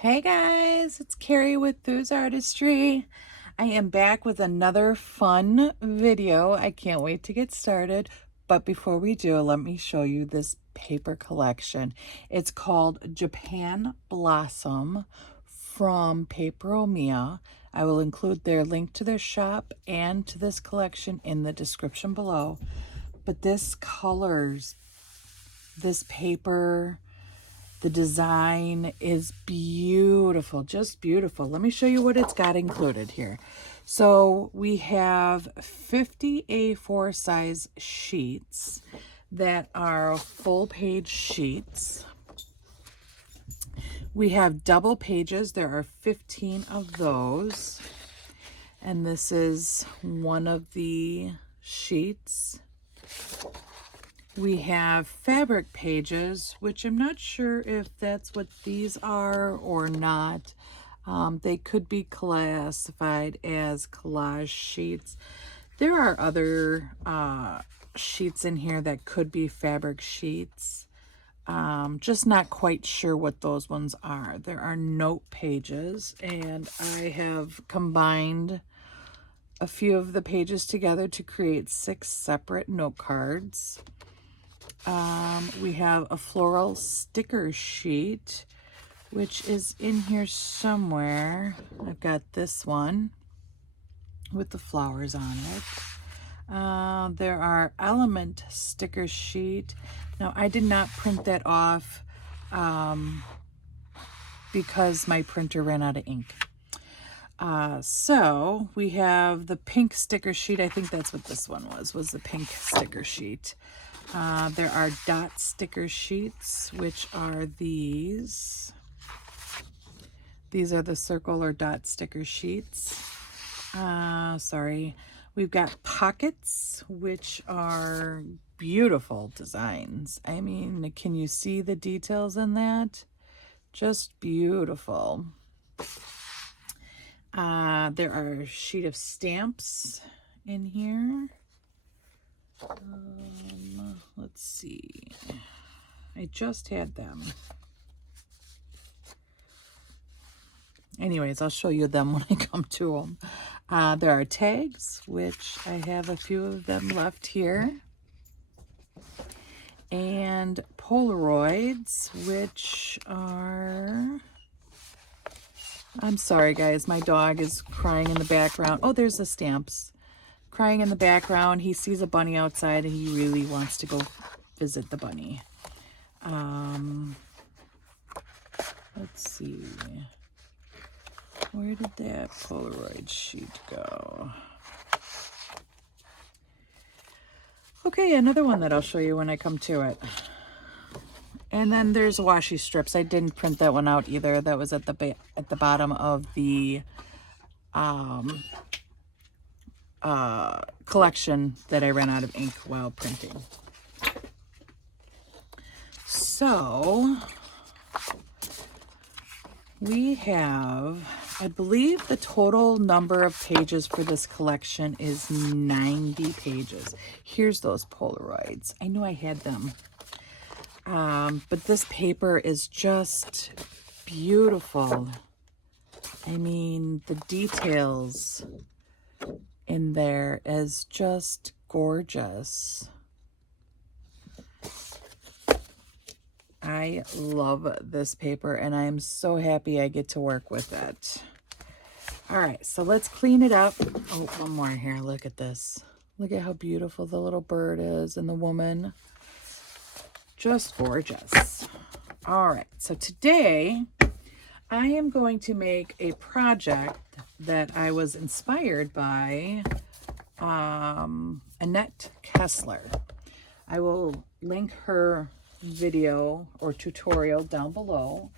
Hey guys, it's Carrie with Thew's Artistry. I am back with another fun video. I can't wait to get started. But before we do, let me show you this paper collection. It's called Japan Blossom from Paperomia. I will include their link to their shop and to this collection in the description below. But this colors, this paper, the design is beautiful, just beautiful. Let me show you what it's got included here. So we have 50 A4 size sheets that are full page sheets. We have double pages. There are 15 of those. And this is one of the sheets. We have fabric pages, which I'm not sure if that's what these are or not. They could be classified as collage sheets. There are other sheets in here that could be fabric sheets. Just not quite sure what those ones are. There are note pages, and I have combined a few of the pages together to create 6 separate note cards. We have a floral sticker sheet, which is in here somewhere. I've got this one with the flowers on it. There are element sticker sheet. Now, I did not print that off because my printer ran out of ink. So we have the pink sticker sheet. I think that's what this one was the pink sticker sheet. There are dot sticker sheets, which are these. These are the circle or dot sticker sheets. We've got pockets, which are beautiful designs. I mean, can you see the details in that? Just beautiful. There are a sheet of stamps in here. Let's see. I just had them. Anyways, I'll show you them when I come to them. There are tags, which I have a few of them left here. And Polaroids, which are... I'm sorry, guys. My dog is crying in the background. Oh, there's the stamps. Crying in the background. He sees a bunny outside and he really wants to go visit the bunny. Let's see. Where did that Polaroid sheet go? Okay, another one that I'll show you when I come to it. And then there's washi strips. I didn't print that one out either. That was at the bottom of the collection that I ran out of ink while printing. So we have, I believe the total number of pages for this collection is 90 pages. Here's those Polaroids. I knew I had them. But this paper is just beautiful. I mean, the details in there is just gorgeous. I love this paper and I am so happy I get to work with it. All right, so let's clean it up. Oh, one more here. Look at this. Look at how beautiful the little bird is and the woman. Just gorgeous. All right, so today I am going to make a project that I was inspired by Annette Kessler. I will link her video or tutorial down below,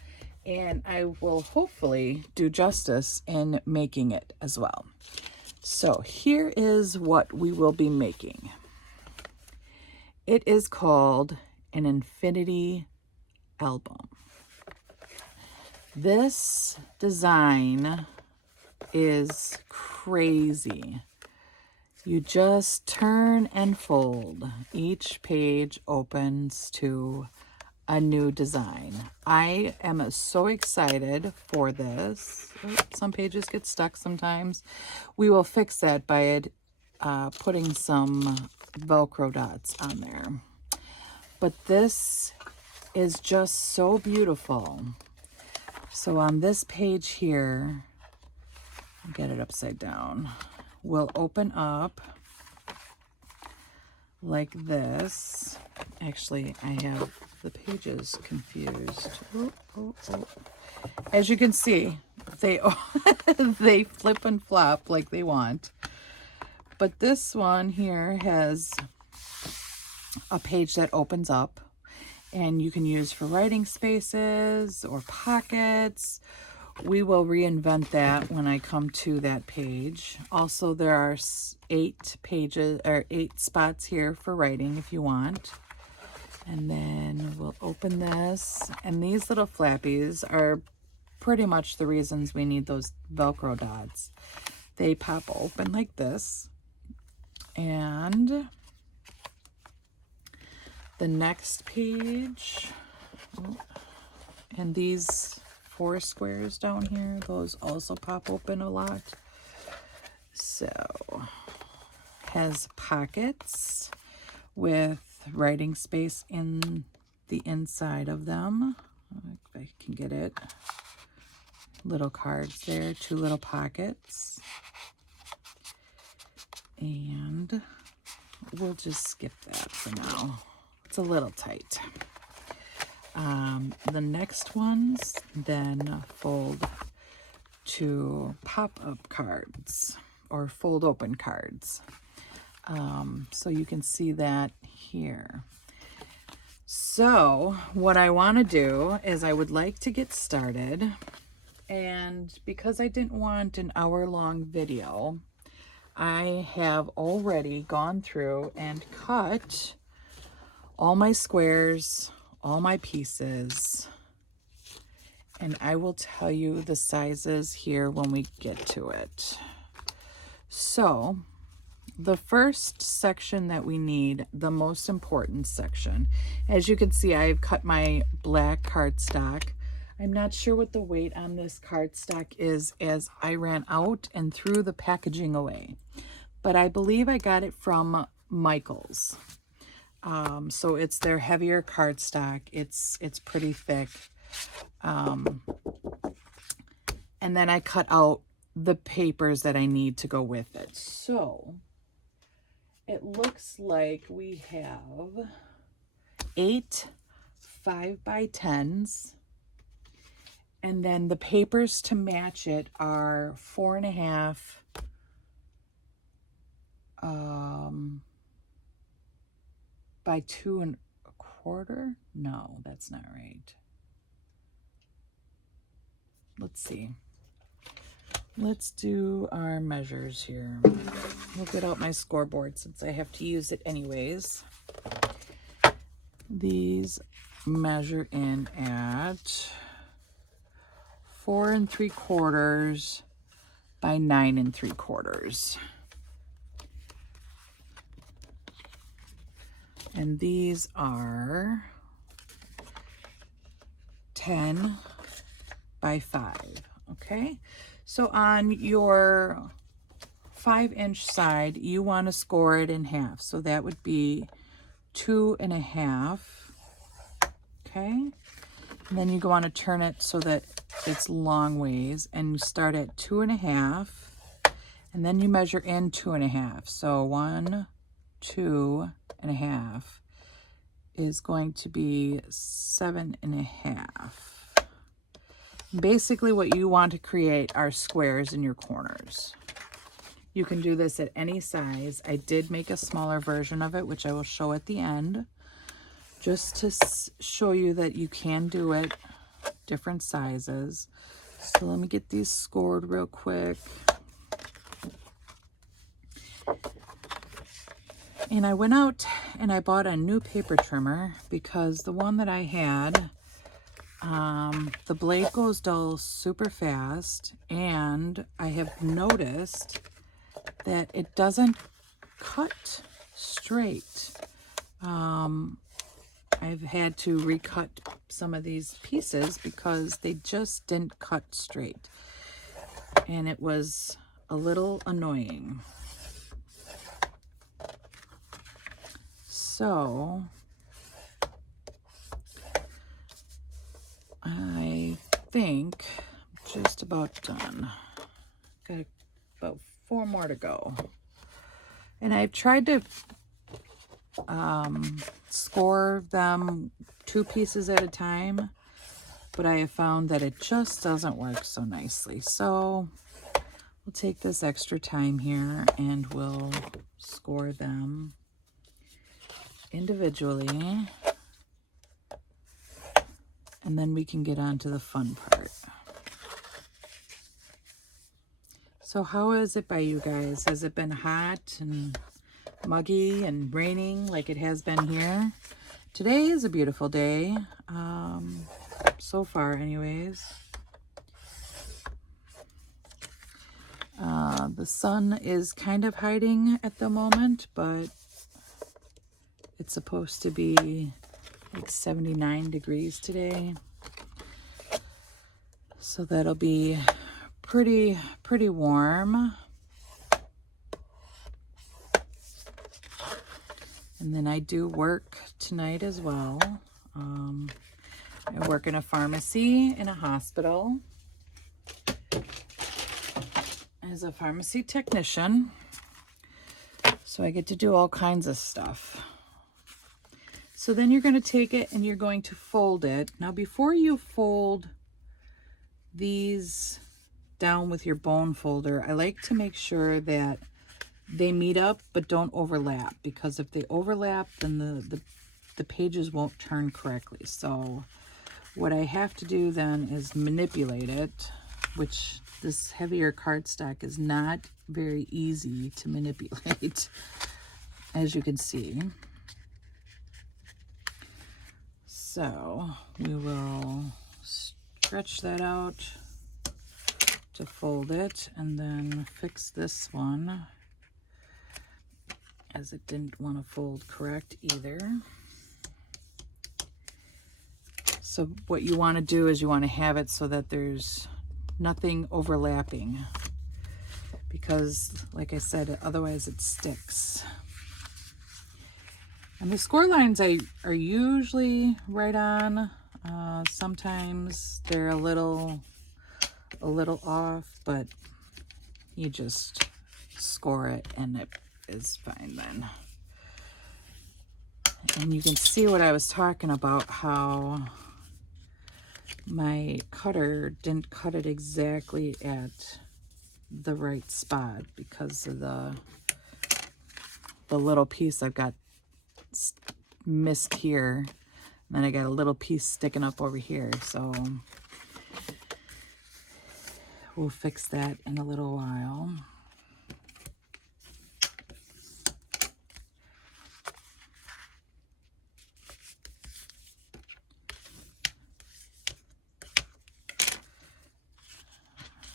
and I will hopefully do justice in making it as well. So here is what we will be making. It is called an infinity album. This design is crazy. You just turn and fold. Each page opens to a new design. I am so excited for this. Oh, some pages get stuck sometimes. We will fix that by putting some Velcro dots on there. But this is just so beautiful. So on this page here, I'll get it upside down. We'll open up like this. Actually, I have the pages confused. Oh. As you can see, they they flip and flop like they want. But this one here has a page that opens up, and you can use for writing spaces or pockets. We will reinvent that when I come to that page. Also, there are 8 pages or 8 spots here for writing if you want. And then we'll open this, and these little flappies are pretty much the reasons we need those Velcro dots. They pop open like this, and the next page, and these 4 squares down here, those also pop open a lot. So has pockets with writing space in the inside of them. If I can get it. Little cards there, 2 little pockets. And we'll just skip that for now. It's a little tight. The next ones then fold to pop-up cards or fold open cards. So you can see that here. So what I want to do is I would like to get started, and because I didn't want an hour-long video, I have already gone through and cut all my squares, all my pieces, and I will tell you the sizes here when we get to it. So the first section that we need, the most important section, as you can see, I've cut my black cardstock. I'm not sure what the weight on this cardstock is, as I ran out and threw the packaging away, but I believe I got it from Michael's. So it's their heavier cardstock. It's pretty thick. And then I cut out the papers that I need to go with it. So it looks like we have 8 5x10s, and then the papers to match it are 4.5 by 2.25. No, that's not right. Let's see. Let's do our measures here. We'll get out my scoreboard since I have to use it anyways. These measure in at 4 3/4 by 9 3/4. And these are 10 by 5, okay? So on your 5-inch side, you want to score it in half. So that would be 2.5, okay? And then you want to turn it so that it's long ways, and you start at 2.5, and then you measure in 2.5. So 1, 2.5 is going to be 7.5. Basically what you want to create are squares in your corners. You can do this at any size. I did make a smaller version of it, which I will show at the end, just to show you that you can do it different sizes. So let me get these scored real quick. And I went out and I bought a new paper trimmer because the one that I had, the blade goes dull super fast, and I have noticed that it doesn't cut straight. I've had to recut some of these pieces because they just didn't cut straight. And it was a little annoying. So I think I'm just about done. Got about 4 more to go. And I've tried to score them 2 pieces at a time, but I have found that it just doesn't work so nicely. So we'll take this extra time here and we'll score them individually, and then we can get on to the fun part. So how is it by you guys? Has it been hot and muggy and raining like it has been here? Today is a beautiful day, so far anyways. The sun is kind of hiding at the moment, but it's supposed to be like 79 degrees today. So that'll be pretty warm. And then I do work tonight as well. I work in a pharmacy in a hospital as a pharmacy technician. So I get to do all kinds of stuff. So then you're going to take it and you're going to fold it. Now before you fold these down with your bone folder, I like to make sure that they meet up but don't overlap, because if they overlap then the pages won't turn correctly. So what I have to do then is manipulate it, which this heavier cardstock is not very easy to manipulate, as you can see. So we will stretch that out to fold it, and then fix this one, as it didn't want to fold correct either. So what you want to do is you want to have it so that there's nothing overlapping, because like I said, otherwise it sticks. And the score lines are usually right on. Sometimes they're a little off, but you just score it and it is fine then. And you can see what I was talking about, how my cutter didn't cut it exactly at the right spot because of the little piece I've got missed here, and then I got a little piece sticking up over here. So we'll fix that in a little while.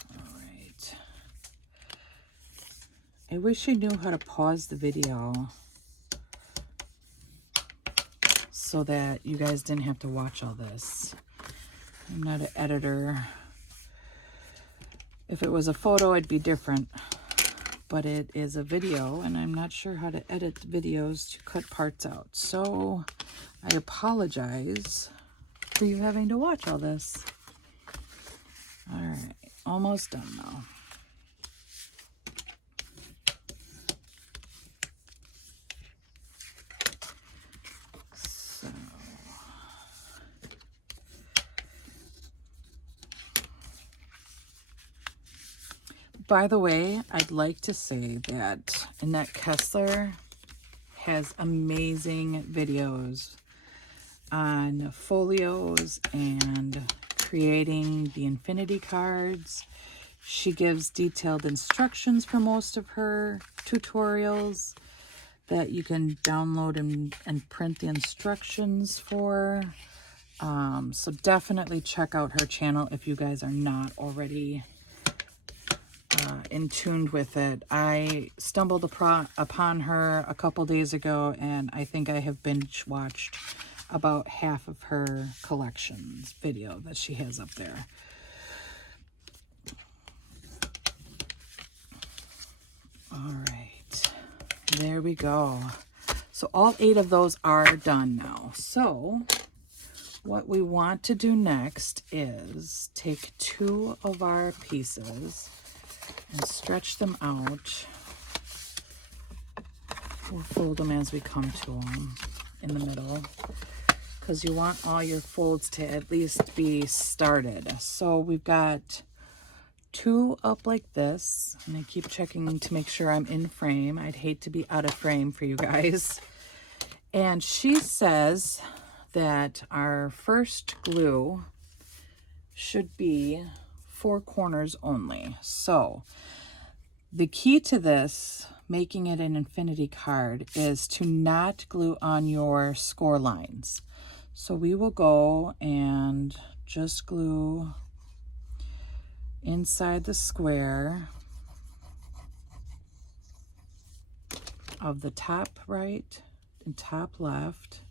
All right. I wish I knew how to pause the video so that you guys didn't have to watch all this. I'm not an editor. If it was a photo, it'd be different, but it is a video, and I'm not sure how to edit videos to cut parts out. So I apologize for you having to watch all this. All right, almost done now. By the way, I'd like to say that Annette Kessler has amazing videos on folios and creating the infinity cards. She gives detailed instructions for most of her tutorials that you can download and print the instructions for. So definitely check out her channel if you guys are not already in tune with it. I stumbled upon her a couple days ago, and I think I have binge watched about half of her collections video that she has up there. All right, there we go. So all 8 of those are done now. So what we want to do next is take 2 of our pieces and stretch them out. We'll fold them as we come to them in the middle, because you want all your folds to at least be started. So we've got 2 up like this, and I keep checking to make sure I'm in frame. I'd hate to be out of frame for you guys. And she says that our first glue should be 4 corners only. So the key to this, making it an infinity card, is to not glue on your score lines. So we will go and just glue inside the square of the top right and top left,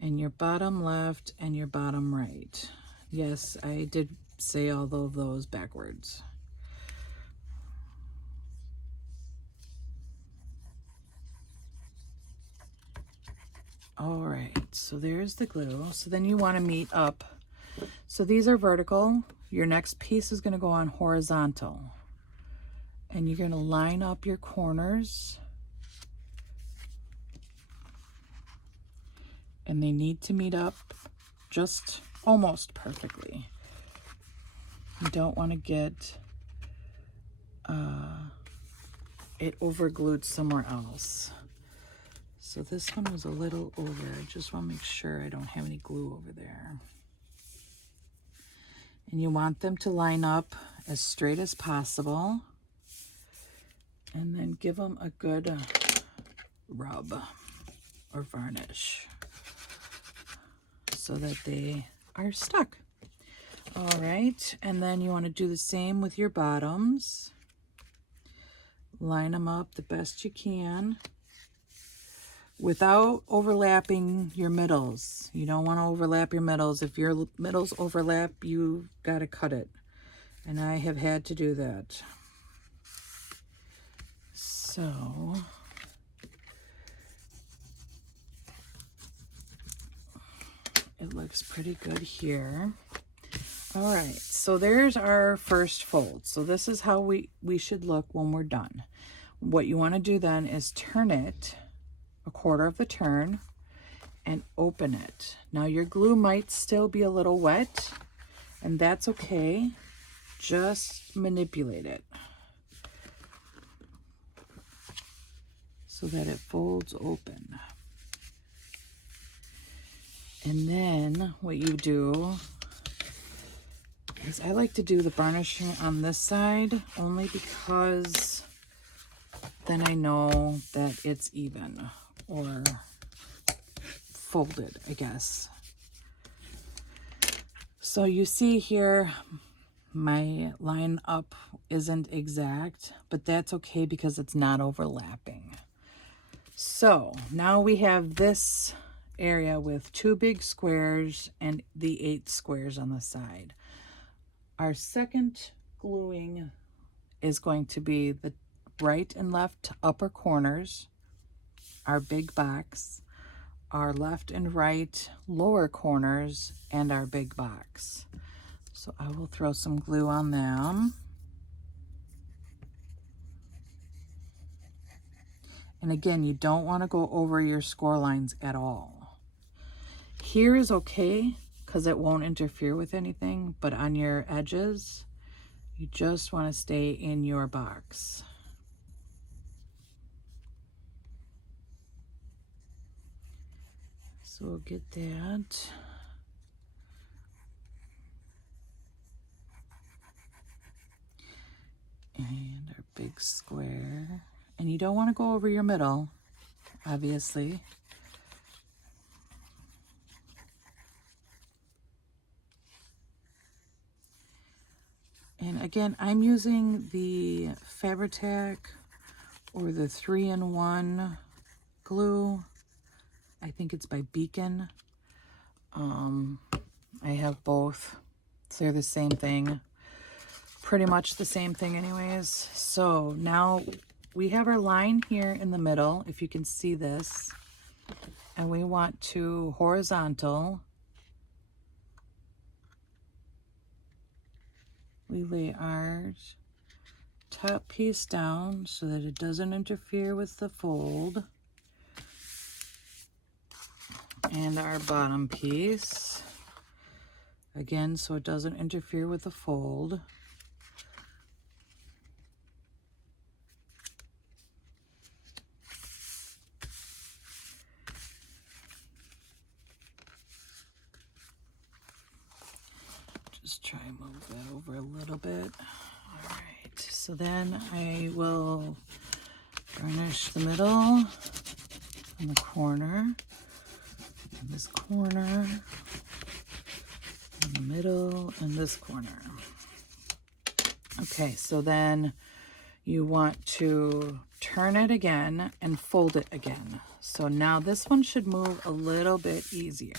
and your bottom left and your bottom right. Yes, I did say all of those backwards. All right, so there's the glue. So then you want to meet up. So these are vertical. Your next piece is going to go on horizontal. And you're going to line up your corners. And they need to meet up just almost perfectly. You don't want to get it over glued somewhere else. So this one was a little over. I just want to make sure I don't have any glue over there. And you want them to line up as straight as possible. And then give them a good rub or varnish so that they are stuck. All right, and then you want to do the same with your bottoms. Line them up the best you can without overlapping your middles. You don't want to overlap your middles. If your middles overlap, you got to cut it. And I have had to do that. So it looks pretty good here. All right, so there's our first fold. So this is how we should look when we're done. What you want to do then is turn it a quarter of the turn and open it. Now your glue might still be a little wet, and that's okay. Just manipulate it so that it folds open. And then what you do is, I like to do the varnishing on this side only because then I know that it's even or folded, I guess. So you see here, my line up isn't exact, but that's okay because it's not overlapping. So now we have this area with 2 big squares and the 8 squares on the side. Our second gluing is going to be the right and left upper corners, our big box, our left and right lower corners, and our big box. So I will throw some glue on them. And again, you don't want to go over your score lines at all. Here is okay because it won't interfere with anything, but on your edges, you just want to stay in your box. So we'll get that. And our big square. And you don't want to go over your middle, obviously. And again, I'm using the Fabri-Tac or the 3-in-1 glue. I think it's by Beacon. I have both. So they're the same thing. Pretty much the same thing anyways. So now we have our line here in the middle, if you can see this. And we want to horizontal. We lay our top piece down so that it doesn't interfere with the fold. And our bottom piece, again, so it doesn't interfere with the fold. Just try and move that over a little bit. All right, so then I will burnish the middle and the corner. And this corner, in the middle, and this corner. Okay, so then you want to turn it again and fold it again. So now this one should move a little bit easier.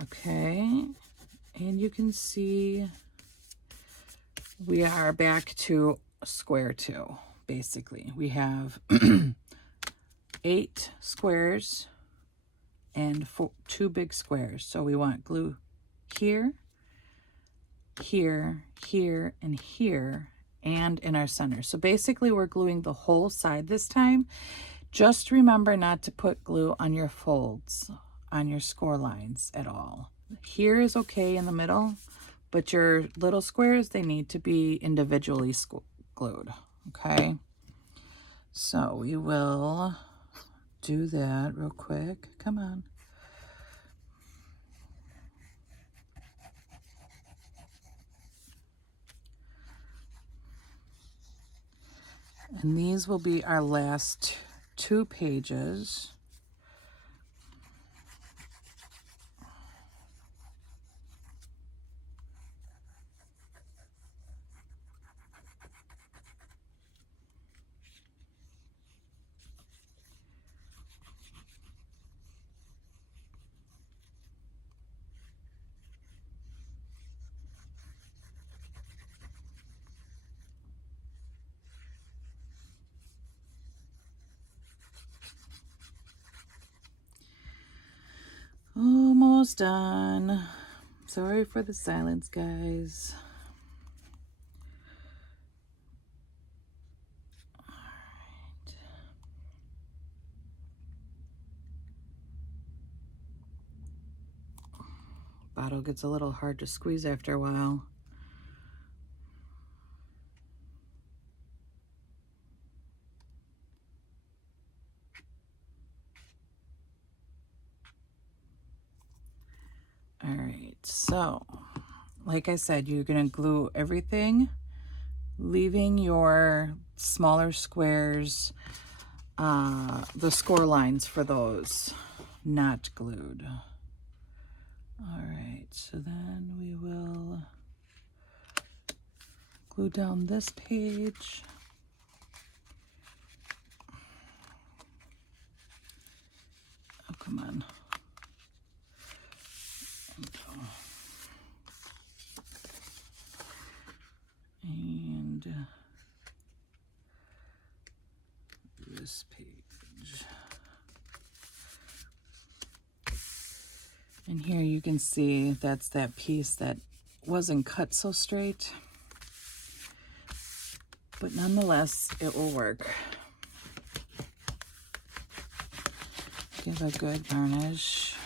Okay, and you can see we are back to square 2, basically. We have 8 squares and 2 big squares. So we want glue here, here, here, and here, and in our center. So basically we're gluing the whole side this time. Just remember not to put glue on your folds, on your score lines at all. Here is okay in the middle, but your little squares, they need to be individually glued, okay? So we will do that real quick. Come on. And these will be our last 2 pages. Almost done. Sorry for the silence, guys. All right. Bottle gets a little hard to squeeze after a while. All right, so like I said, you're going to glue everything, leaving your smaller squares, the score lines for those not glued. All right, so then we will glue down this page. Oh, come on. And this page. And here you can see that's that piece that wasn't cut so straight. But nonetheless, it will work. Give a good varnish.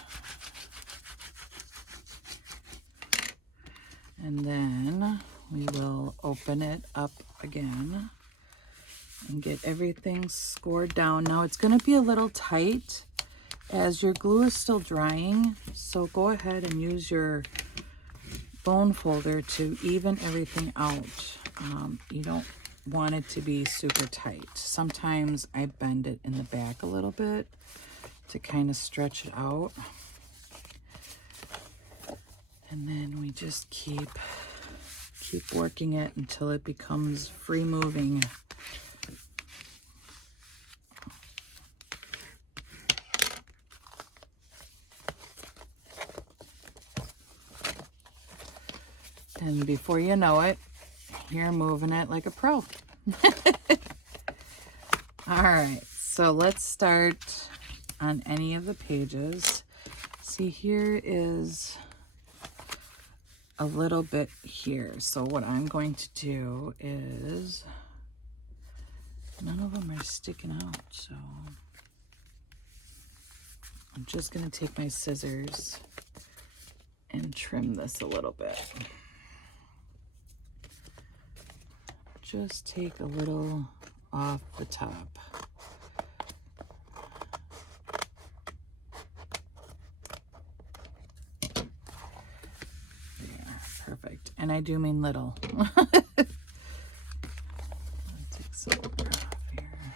And then we will open it up again and get everything scored down. Now it's going to be a little tight as your glue is still drying, so go ahead and use your bone folder to even everything out. You don't want it to be super tight. Sometimes I bend it in the back a little bit to kind of stretch it out. And then we just keep working it until it becomes free moving. And before you know it, you're moving it like a pro. All right, so let's start on any of the pages. See, here is a little bit here. So what I'm going to do is, none of them are sticking out, so I'm just going to take my scissors and trim this a little bit. Just take a little off the top. Yeah, perfect. And I do mean little. Take some more off here.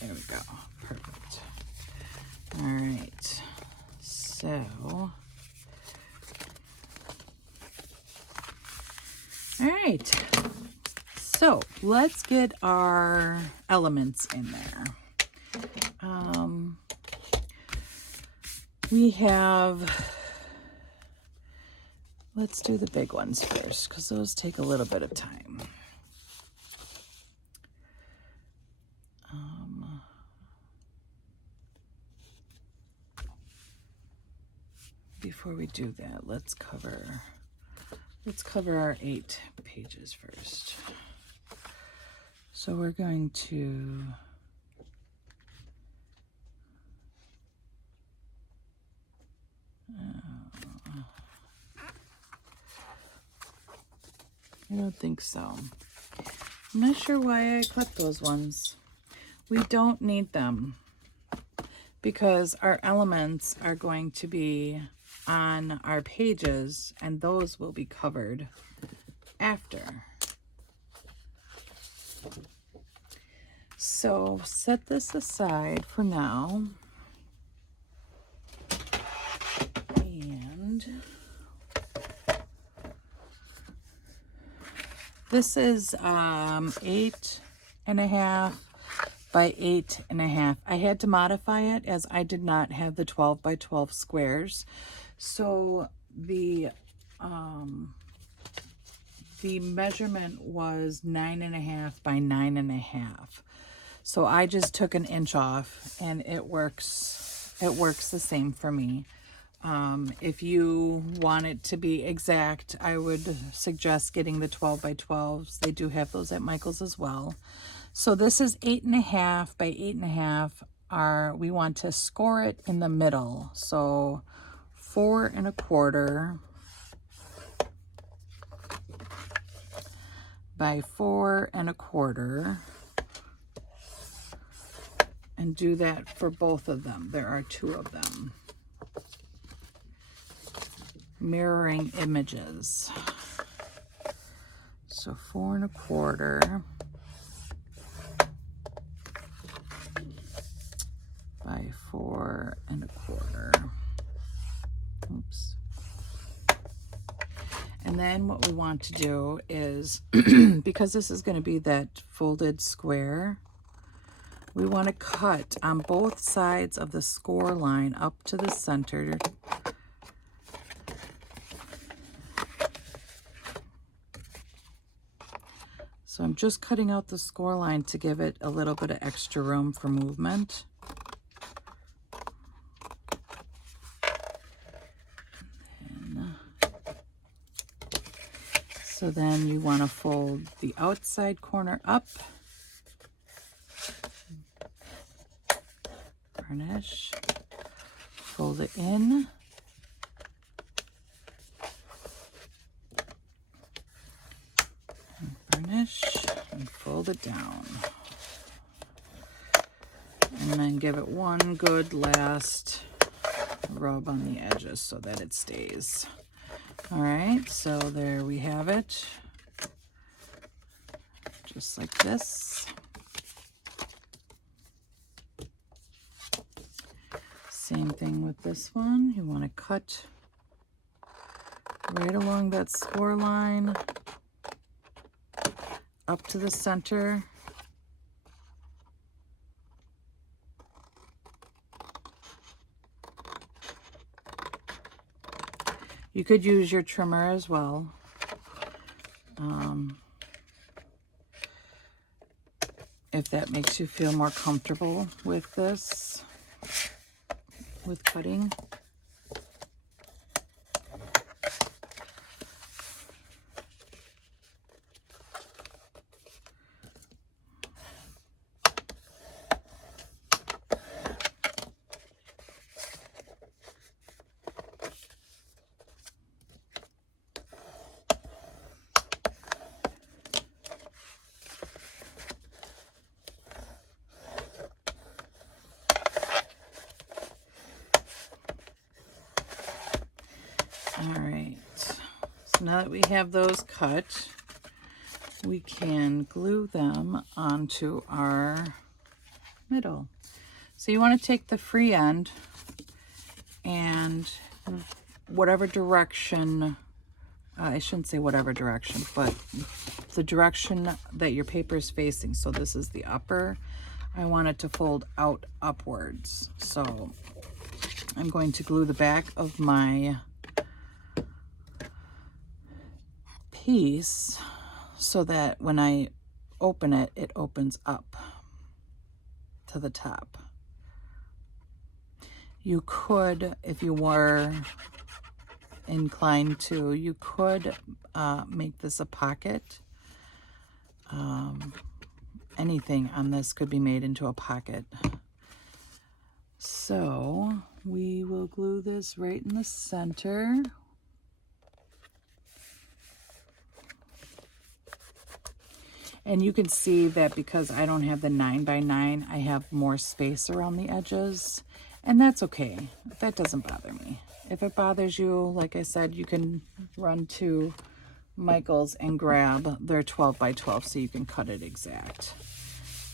There we go. Perfect. All right. So, all right. So let's get our elements in there. We have, let's do the big ones first, because those take a little bit of time. Before we do that, let's cover our 8 pages first. So we're going to I don't think so. I'm not sure why I cut those ones. We don't need them because our elements are going to be on our pages and those will be covered after. So set this aside for now. And this is 8.5 by 8.5. I had to modify it as I did not have the 12 by 12 squares. So the measurement was 9.5 by 9.5. So I just took an inch off and it works the same for me. If you want it to be exact, I would suggest getting the 12 by 12s. They do have those at Michael's as well. So this is 8.5 by 8.5. We want to score it in the middle. So 4 1/4 by 4 1/4. And do that for both of them. There are 2 of them. Mirroring images. So 4 1/4 by 4 1/4. Oops. And then what we want to do is, because this is going to be that folded square, we want to cut on both sides of the score line up to the center. So I'm just cutting out the score line to give it a little bit of extra room for movement. So then you want to fold the outside corner up, burnish, fold it in, and burnish, and fold it down. And then give it one good last rub on the edges so that it stays. All right, so there we have it. Just like this. Same thing with this one. You want to cut right along that score line up to the center. You could use your trimmer as well. If that makes you feel more comfortable with this, with cutting. Now that we have those cut, we can glue them onto our middle. So you want to take the free end and whatever direction, I shouldn't say whatever direction, but the direction that your paper is facing. So this is the upper. I want it to fold out upwards. So I'm going to glue the back of my piece so that when I open it, it opens up to the top. You could, if you were inclined to, you could make this a pocket. Anything on this could be made into a pocket. So we will glue this right in the center. And you can see that because I don't have the 9x9, I have more space around the edges. And that's okay. That doesn't bother me. If it bothers you, like I said, you can run to Michael's and grab their 12x12 so you can cut it exact.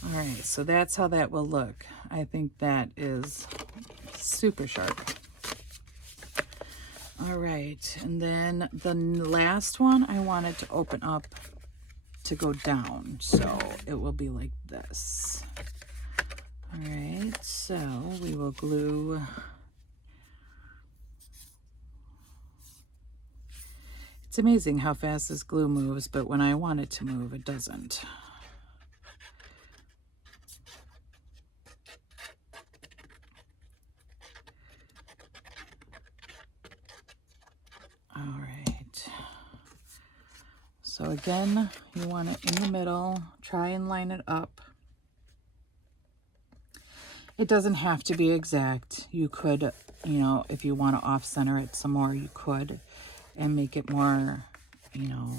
All right, so that's how that will look. I think that is super sharp. All right, and then the last one I wanted to open up to go down, so it will be like this. All right, so we will glue. It's amazing how fast this glue moves, but when I want it to move, it doesn't. All right. So again, you want it in the middle. Try and line it up. It doesn't have to be exact. You could, you know, if you want to off-center it some more, you could, and make it more, you know,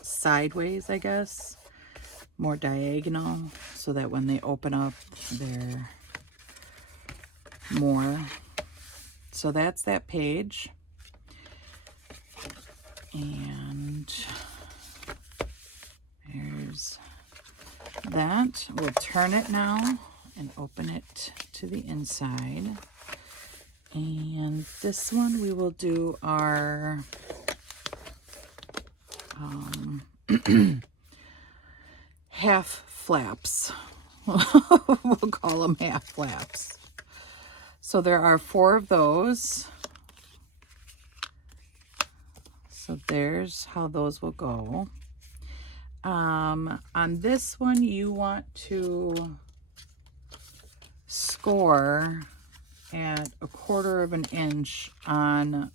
sideways, I guess, more diagonal, so that when they open up, they're more. So that's that page. And there's that. We'll turn it now and open it to the inside. And this one we will do our half flaps. We'll call them half flaps. So there are 4 of those. So there's how those will go. On this one, you want to score at 1/4 of an inch on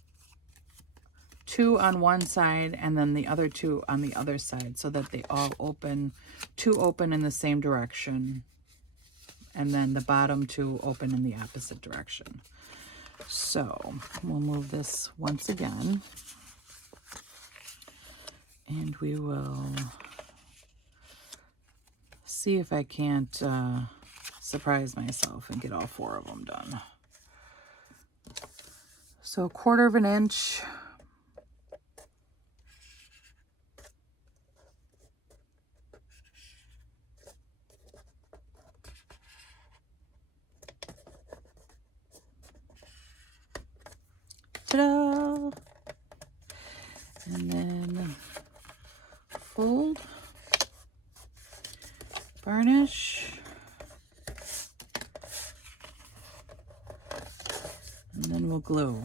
2 on one side and then the other 2 on the other side, so that they all open, 2 open in the same direction, and then the bottom 2 open in the opposite direction. So we'll move this once again. And we will see if I can't surprise myself and get all 4 of them done. So 1/4 of an inch. Ta-da! And then fold, varnish, and then we'll glue.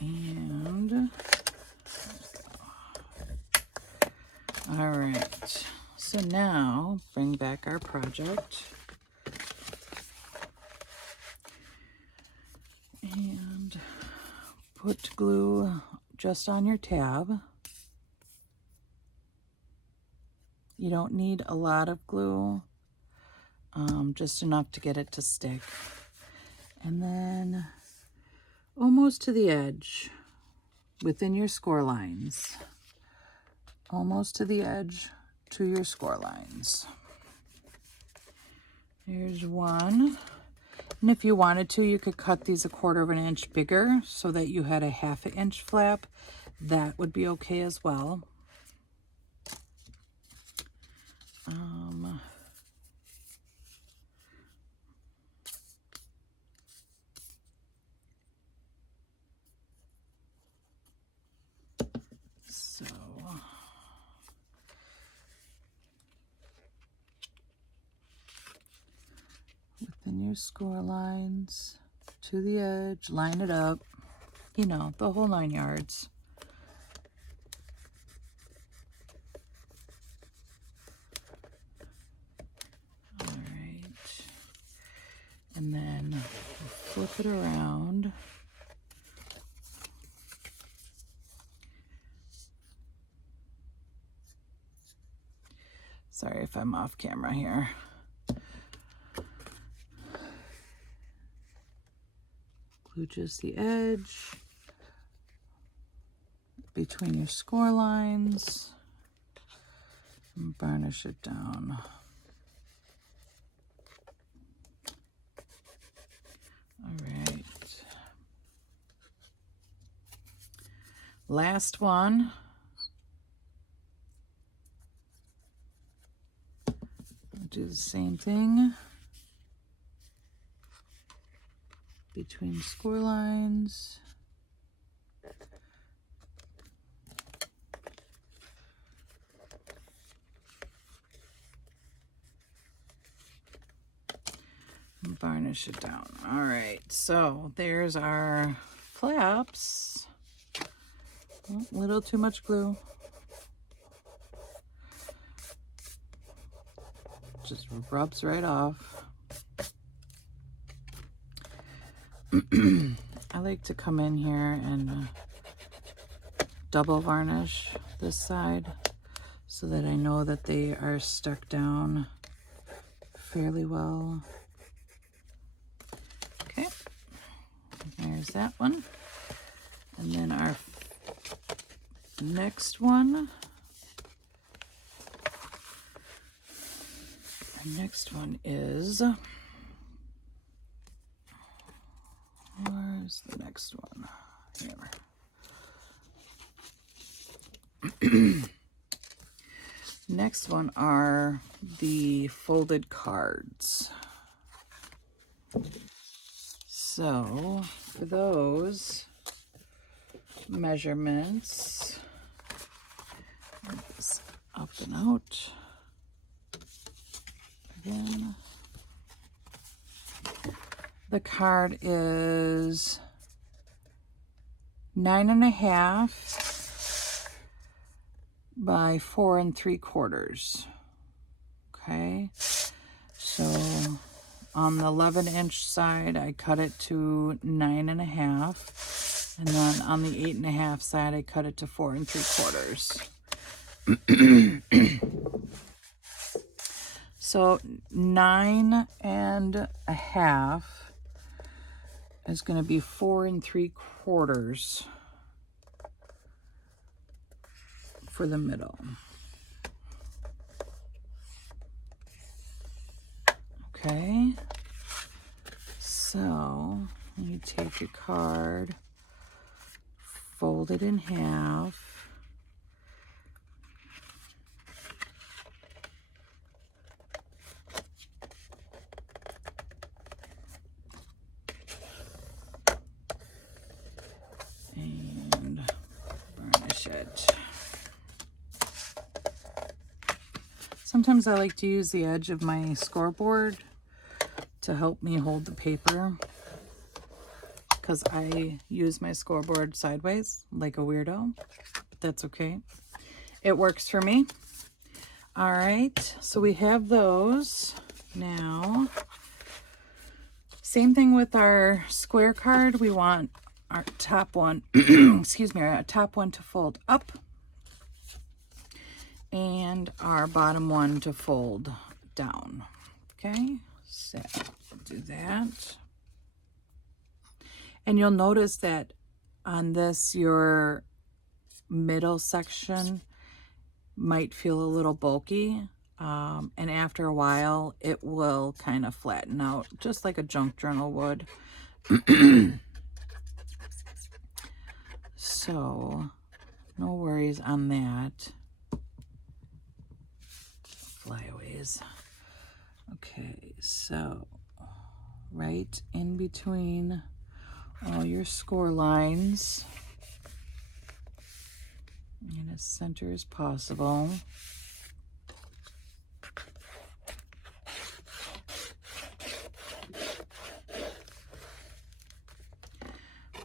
And all right, so now bring back our project. And put glue just on your tab. You don't need a lot of glue, just enough to get it to stick. And then almost to the edge, within your score lines. Almost to the edge to your score lines. Here's one. And if you wanted to, you could cut these 1/4 of an inch bigger so that you had a 1/2 inch flap. That would be okay as well. So within your score lines, to the edge, line it up, you know, the whole 9 yards. All right, and then flip it around. Sorry if I'm off camera here. Glue just the edge between your score lines and burnish it down. All right. Last one. Do the same thing between score lines. And varnish it down. All right, so there's our flaps. Oh, a little too much glue. Just rubs right off. I like to come in here and double varnish this side so that I know that they are stuck down fairly well. Okay, there's that one. And then our next one. The next one is, where's the next one? Here. Next one are the folded cards. So for those measurements, this up and out. Again, the card is 9.5 by 4 3/4. Okay, so on the 11-inch side, I cut it to 9.5, and then on the 8.5 side, I cut it to 4 3/4. So 9.5 is going to be 4 3/4 for the middle. Okay, so you take your card, fold it in half. And burnish it. Sometimes I like to use the edge of my scoreboard to help me hold the paper, because I use my scoreboard sideways like a weirdo, but that's okay. It works for me. All right, so we have those. Now, same thing with our square card. We want our top one, excuse me, our top one to fold up and our bottom one to fold down. Okay, so we'll do that. And you'll notice that on this, your middle section might feel a little bulky. And after a while, it will kind of flatten out, just like a junk journal would. So, no worries on that. Flyaways. Okay, so right in between all your score lines, in as center as possible.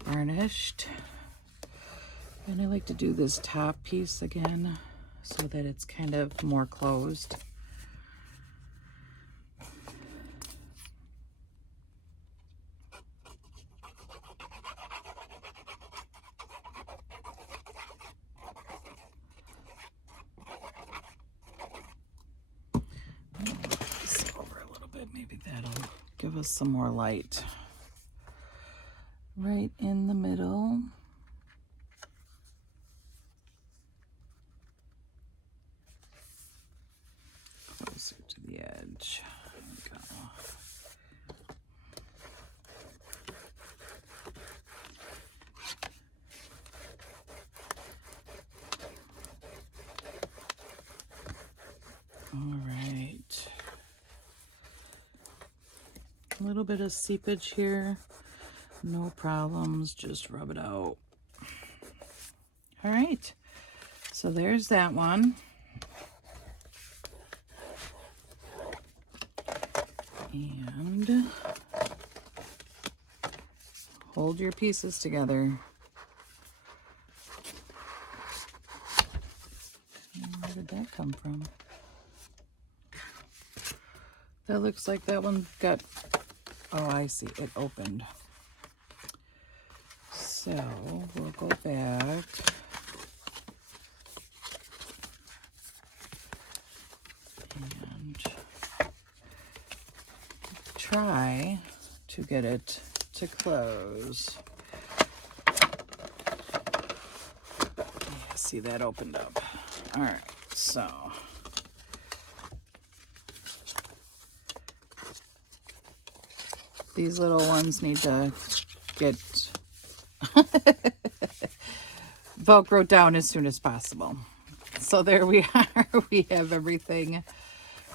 Varnished. And I like to do this top piece again so that it's kind of more closed. This over a little bit, maybe that'll give us some more light. Right in the middle. Closer to the edge. There we go. All right. A little bit of seepage here. No problems, just rub it out. All right, so there's that one. And hold your pieces together. Where did that come from? That looks like that one got, oh, I see, it opened. So we'll go back. And try to get it to close. Yeah, see, that opened up. All right, so these little ones need to get Velcro down as soon as possible. So there we are. We have everything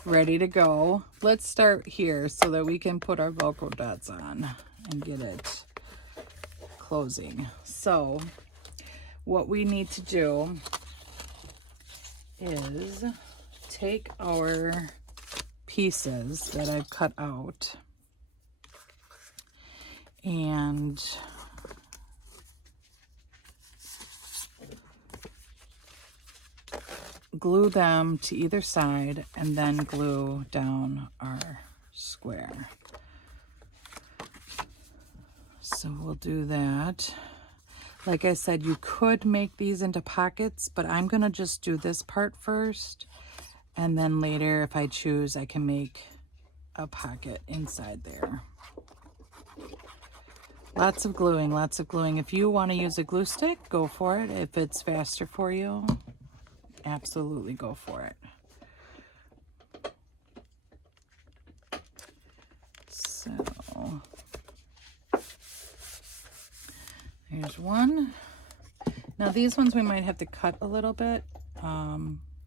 ready to go. Let's start here so that we can put our Velcro dots on and get it closing. So what we need to do is take our pieces that I've cut out and glue them to either side and then glue down our square. So we'll do that. Like I said, you could make these into pockets, but I'm going to just do this part first. And then later, if I choose, I can make a pocket inside there. Lots of gluing, lots of gluing. If you want to use a glue stick, go for it. If it's faster for you, absolutely go for it. So here's one. Now these ones we might have to cut a little bit,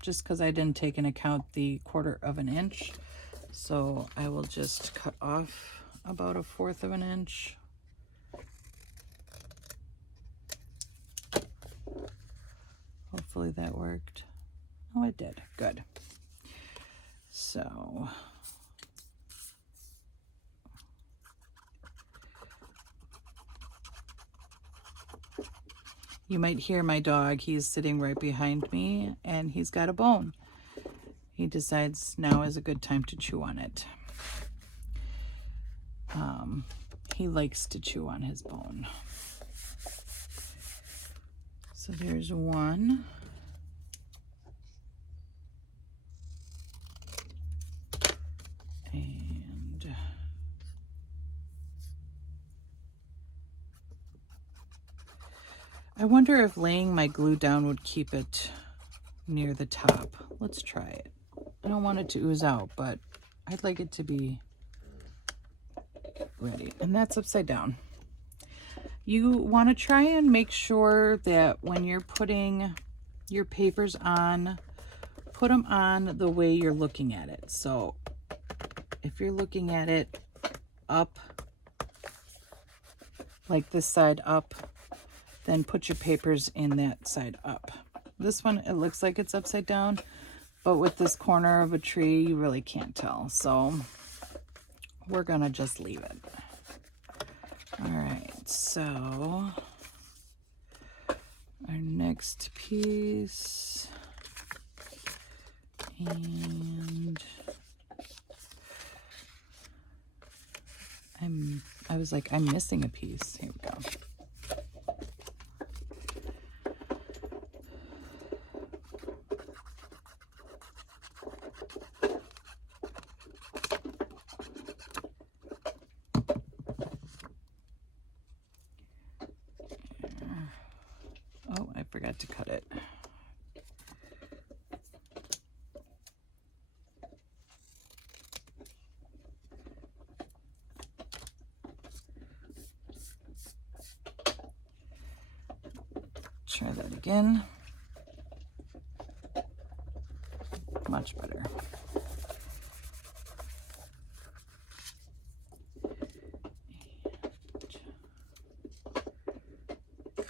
just because I didn't take into account the 1/4 of an inch. So I will just cut off about 1/4 of an inch. Hopefully that worked. Oh, it did. Good. So you might hear my dog. He's sitting right behind me and he's got a bone. He decides now is a good time to chew on it. He likes to chew on his bone. So there's one. And I wonder if laying my glue down would keep it near the top. Let's try it. I don't want it to ooze out, but I'd like it to be ready. And that's upside down. You want to try and make sure that when you're putting your papers on, put them on the way you're looking at it. So if you're looking at it up, like this side up, then put your papers in that side up. This one, it looks like it's upside down, but with this corner of a tree, you really can't tell. So we're gonna just leave it. All right, so our next piece, and I was like, I'm missing a piece. Here we go. Oh, I forgot to cut it. Try that again. Much better.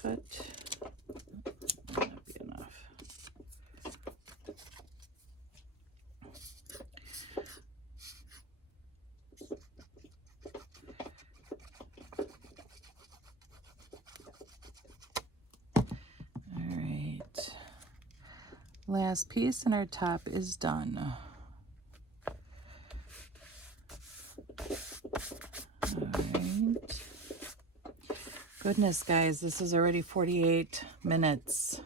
Cut. That'll be enough. Last piece and our top is done. All right. Goodness, guys, this is already 48 minutes.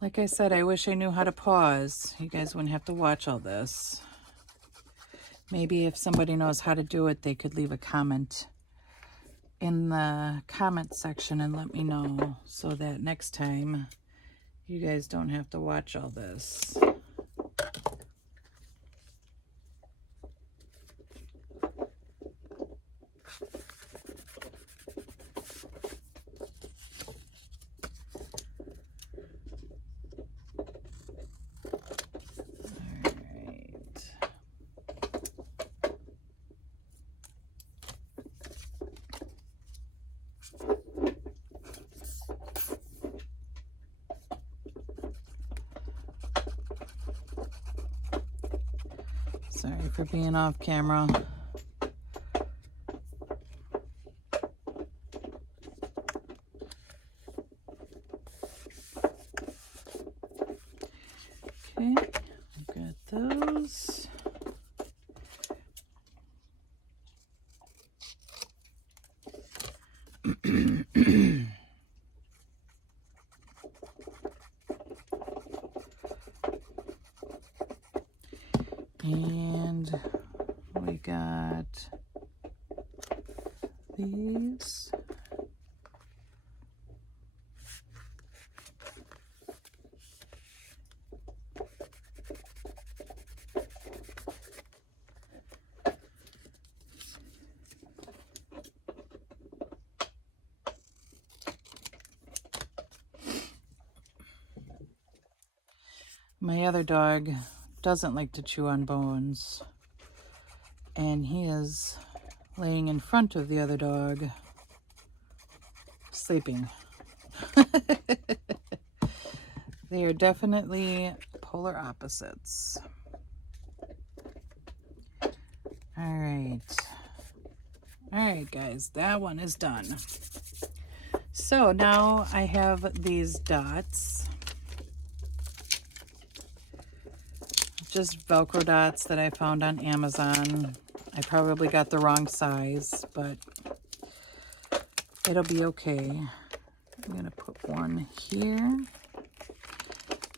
Like I said, I wish I knew how to pause. You guys wouldn't have to watch all this. Maybe if somebody knows how to do it, they could leave a comment in the comment section and let me know so that next time you guys don't have to watch all this. Sorry for being off camera. Okay, I've got those. And we got these. My other dog doesn't like to chew on bones, and he is laying in front of the other dog, sleeping. They are definitely polar opposites. All right, guys, that one is done. So now I have these dots, just Velcro dots that I found on Amazon. I probably got the wrong size, but it'll be okay. I'm gonna put one here.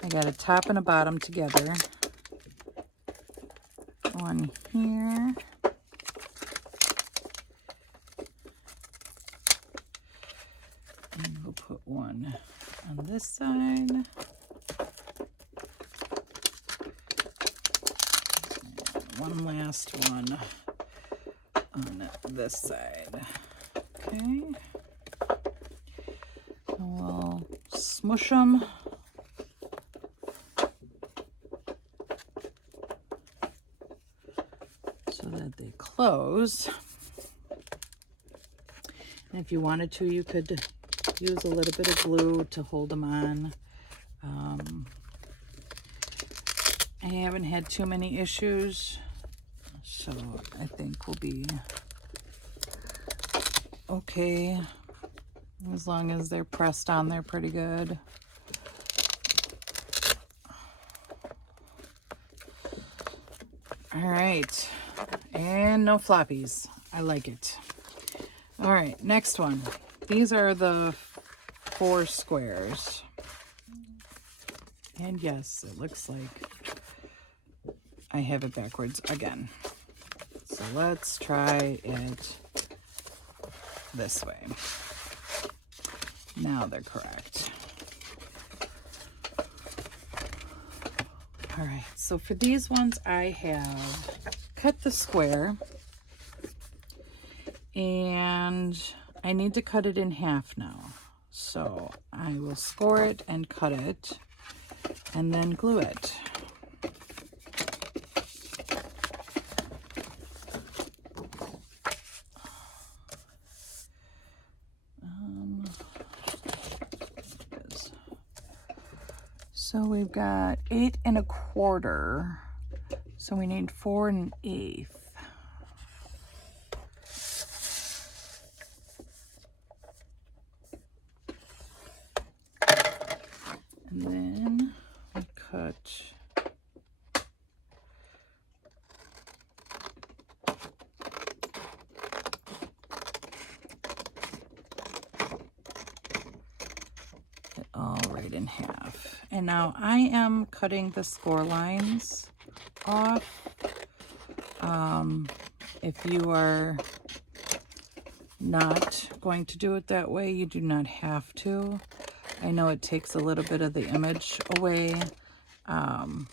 I got a top and a bottom together. One here. And we'll put one on this side. And one last one on this side. Okay. And we'll smush them. So that they close. And if you wanted to, you could use a little bit of glue to hold them on. I haven't had too many issues, so I think we'll be okay as long as they're pressed on there pretty good. All right, and no floppies. I like it. All right, next one. These are the 4 squares. And yes, it looks like I have it backwards again. So let's try it this way. Now they're correct. All right, so for these ones, I have cut the square and I need to cut it in half now. So I will score it and cut it and then glue it. So we've got 8 1/4. So we need 4 1/8. And then we cut it all right in half. And now I am cutting the score lines off. If you are not going to do it that way, you do not have to. I know it takes a little bit of the image away, but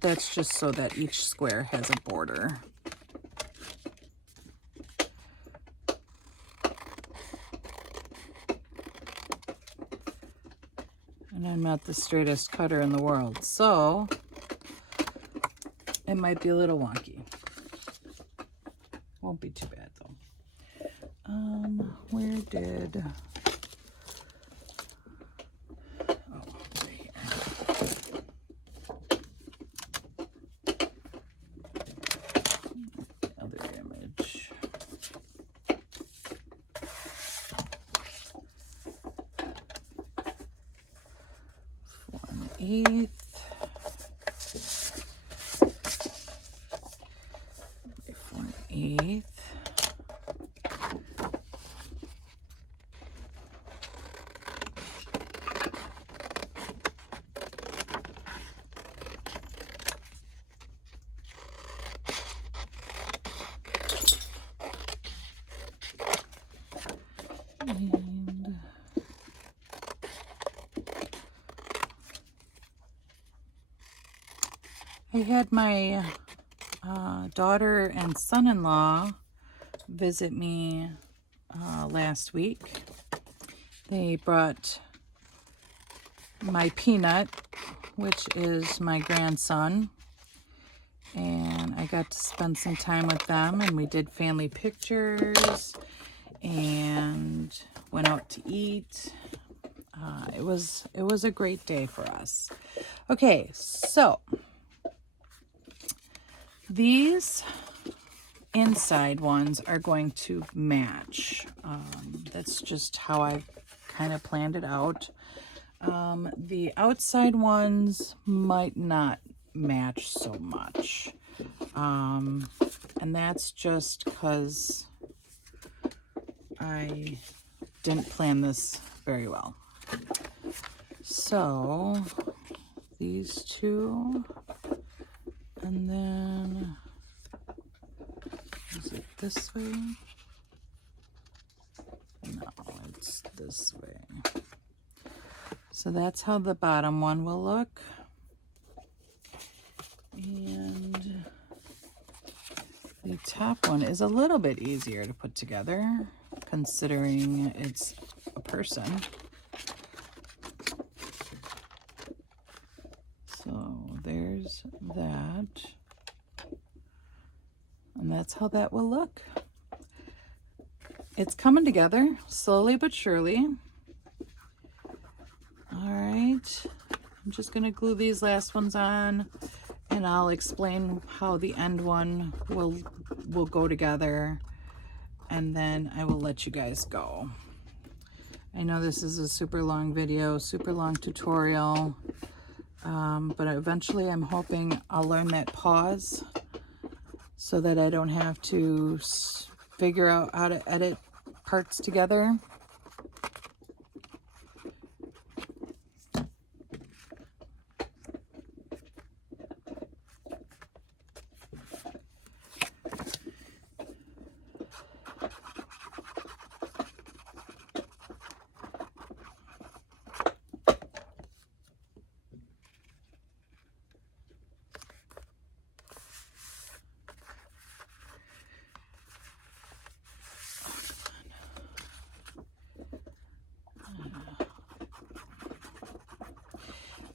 that's just so that each square has a border. And I'm not the straightest cutter in the world, so it might be a little wonky. Won't be too bad though. Where did... Oh, right here. The other image. 1/8. 1/8. And I had my daughter and son-in-law visit me last week. They brought my Peanut, which is my grandson, and I got to spend some time with them, and we did family pictures and went out to eat. It was a great day for us. Okay, so These inside ones are going to match. That's just how I've kind of planned it out. The outside ones might not match so much. And that's just because I didn't plan this very well. So these two, and then is it this way? No, it's this way. So that's how the bottom one will look. And the top one is a little bit easier to put together, considering it's a person. So there's that. And that's how that will look. It's coming together slowly but surely. All right, I'm just gonna glue these last ones on, and I'll explain how the end one will go together, and then I will let you guys go. I know this is a super long video, super long tutorial, but eventually I'm hoping I'll learn that pause so that I don't have to figure out how to edit parts together.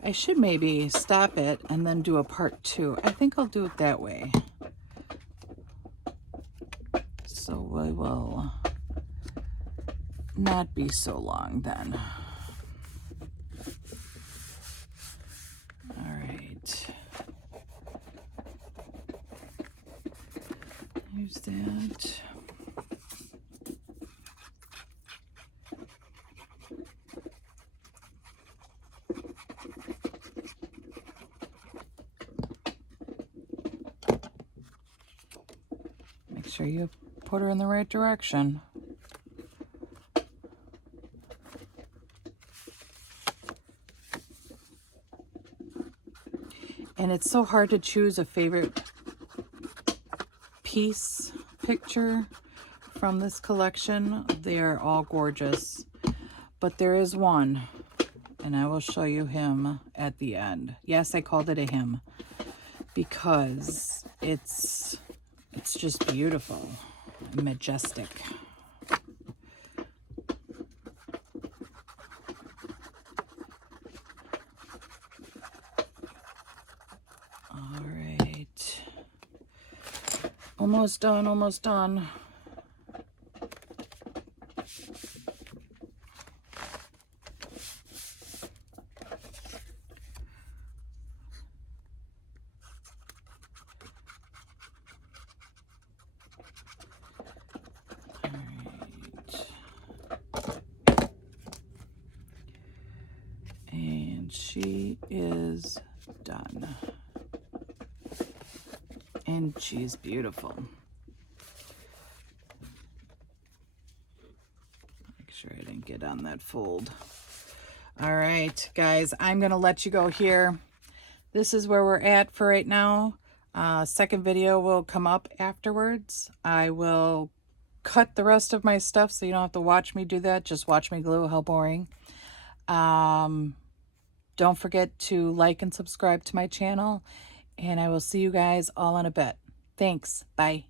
I should maybe stop it and then do a part 2. I think I'll do it that way. So we will not be so long then. All right. Here's that. Make sure you put her in the right direction. And it's so hard to choose a favorite piece picture from this collection. They are all gorgeous, but there is one, and I will show you him at the end. Yes, I called it a him because it's just beautiful and majestic. All right. Almost done, almost done. She is done. And she's beautiful. Make sure I didn't get on that fold. All right, guys, I'm going to let you go here. This is where we're at for right now. Second video will come up afterwards. I will cut the rest of my stuff so you don't have to watch me do that. Just watch me glue. How boring. Don't forget to like and subscribe to my channel, and I will see you guys all in a bit. Thanks. Bye.